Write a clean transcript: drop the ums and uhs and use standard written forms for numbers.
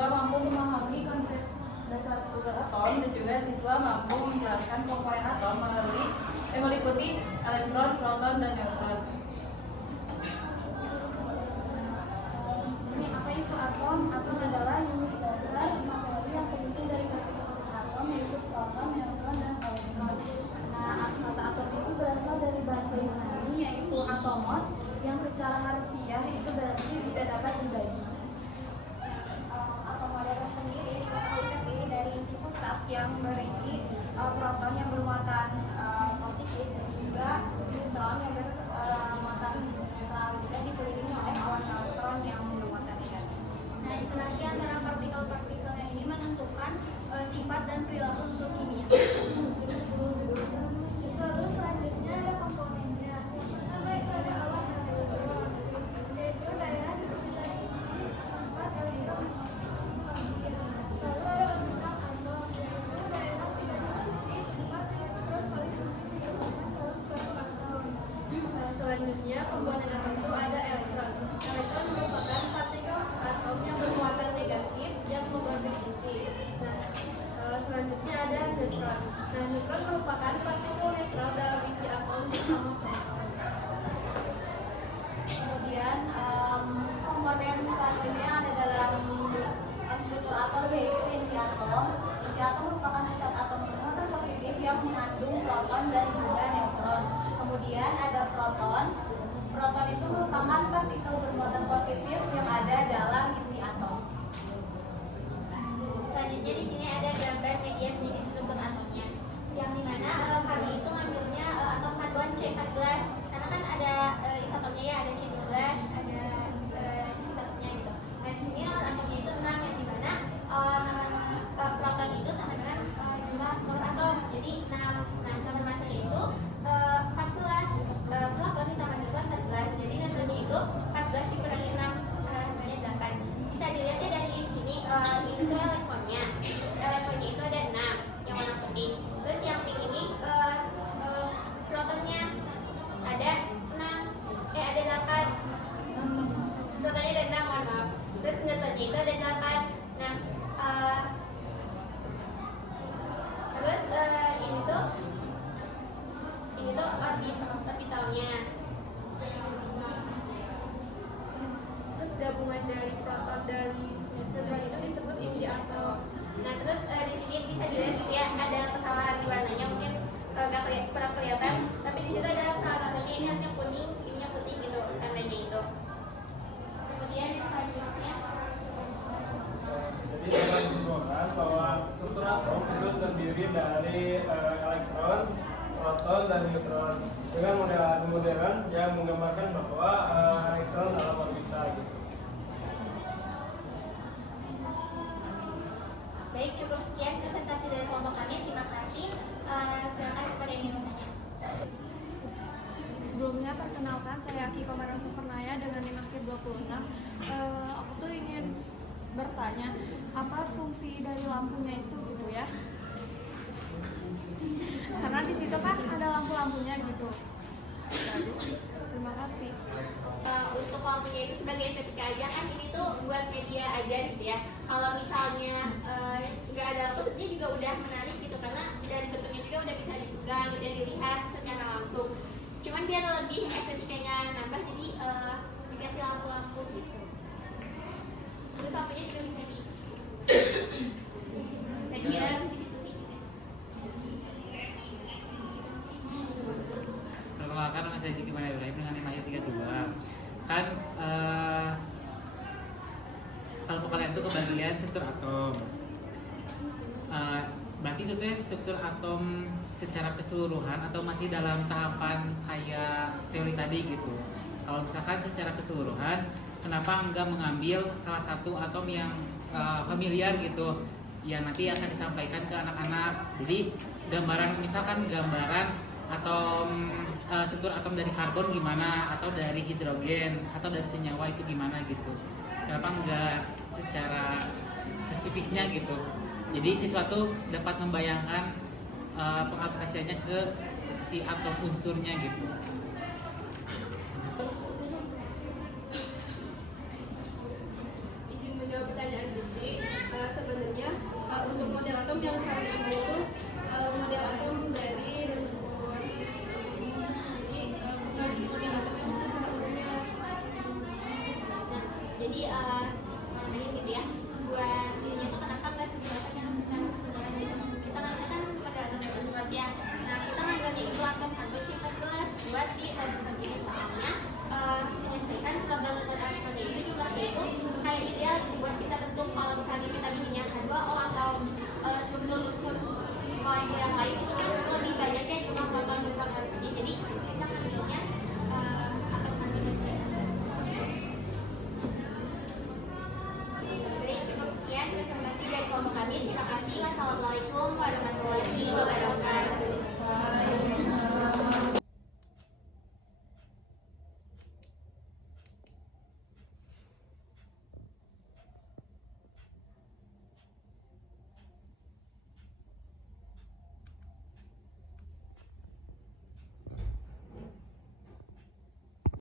siswa mampu memahami konsep dasar struktur atom dan juga siswa mampu menjelaskan komponen atom meliputi elektron, proton, dan neutron. Ini apa itu atom? Atom adalah unit dasar materi yang tersusun dari partikel atom yaitu proton, neutron, dan elektron. Nah, kata atom itu berasal dari bahasa Yunani yaitu atomos yang secara harfiah itu berarti tidak dapat dibagi. Atom modern sendiri diketahui terdiri dari inti pusat yang berisi proton yang bermuatan positif dan juga neutron yang bermuatan netral dan dikelilingi oleh awan neutron yang bermuatan negatif. Nah, interaksi antara partikel-partikelnya ini menentukan sifat dan perilaku unsur kimia. Lalu selanjutnya ada komponennya. Pertama itu ada alat elektron, yaitu daerah di sekitar tempat elektron. Lalu ada bentuk atom, yaitu daerah tidak pasti tempat elektron paling ditempatkan dalam suatu atom. Selanjutnya, komponen atom itu ada elektron. Elektron merupakan partikel atom yang bermuatan negatif yang mengorbit inti. Selanjutnya ada neutron. Nah, neutron merupakan partikel netral dalam inti atom bersama proton. Kemudian komponen selanjutnya ada dalam struktur atom yaitu inti atom. Inti atom merupakan pusat atom bermuatan positif yang mengandung proton dan juga neutron. Kemudian ada proton. Proton itu merupakan partikel bermuatan positif yang ada dalam inti atom. Selanjutnya di sini ada gambar media jenis struktur atomnya, yang dimana kami itu ngambilnya atom karbon C14 karena kan ada isotopnya ya, ada C12, ada isotopnya gitu. Nah di sini atomnya itu 6 yang dimana nama proton itu sama dengan jumlah nomor atom, jadi 6. Nah tambah masanya itu 14, proton ditambah neutron 14, jadi neutronnya itu 14 dikurangi 6 hasilnya 8. Bisa dilihat ya dari sini ini tuh elektronnya. Elektronnya itu ada 6 yang warna putih. Terus yang pink ini protonnya ada 6, ada 8. Protonnya ada 6, mohon maaf. Terus neutronnya itu ada 8. Nah, terus ini tuh orbitalnya. Terus gabungan dari proton dan neutron itu disebut inti atom. Nah terus di sini bisa dilihat gitu ya, ada kesalahan di warnanya, mungkin nggak kurang kelihatan, tapi di situ ada kesalahan warnanya, ini harusnya kuning, ininya putih gitu tandanya itu. Kemudian yang selanjutnya Jadi dapat disimpulkan bahwa struktur atom itu terdiri dari elektron, proton, dan neutron dengan model modern yang menggambarkan bahwa elektron dalam orbital gitu. baik, cukup sekian presentasi dari kelompok kami, terima kasih. Silakan kepada yang ingin bertanya. Sebelumnya perkenalkan, saya Aki Komarosa Fernaya dengan NIM akhir 26. Aku tuh ingin bertanya, apa fungsi dari lampunya itu gitu ya? Karena di situ kan ada lampu-lampunya gitu. Tadi sih. Terima kasih. Untuk lampunya itu sebagai estetika aja kan, ini tuh buat media aja gitu ya. Kalau misalnya nggak ada lampu sebenarnya juga udah menarik gitu, karena dari bentuknya juga udah bisa dipegang dan dilihat secara langsung. Cuman biar lebih estetikanya nambah, jadi dikasih lampu-lampu gitu. Terus lampunya juga bisa diam di situ sih. Perkenalkan, nama saya Ziki Maya Ibrahim dengan NIM akhir 32. Kan kelompok kalian itu kebagian struktur atom. Berarti itu teh struktur atom secara keseluruhan atau masih dalam tahapan kayak teori tadi gitu. Kalau misalkan secara keseluruhan, kenapa enggak mengambil salah satu atom yang familiar gitu, yang nanti akan disampaikan ke anak-anak. Jadi gambaran, misalkan gambaran atom struktur atom dari karbon gimana, atau dari hidrogen, atau dari senyawa itu gimana gitu. Kenapa enggak secara spesifiknya gitu. Jadi siswa tuh dapat membayangkan pengaplikasiannya ke si atom unsurnya gitu. Izin menjawab pertanyaan Cici. nambahin gitu ya, buat ininya tuh kenapa nggak dijelasin yang secara keseluruhan gitu. Kita ngambil kan pada atom darurat ya. Nah kita ngambilnya itu atom karbon C14 buat di bagian soalnya menyesuaikan logam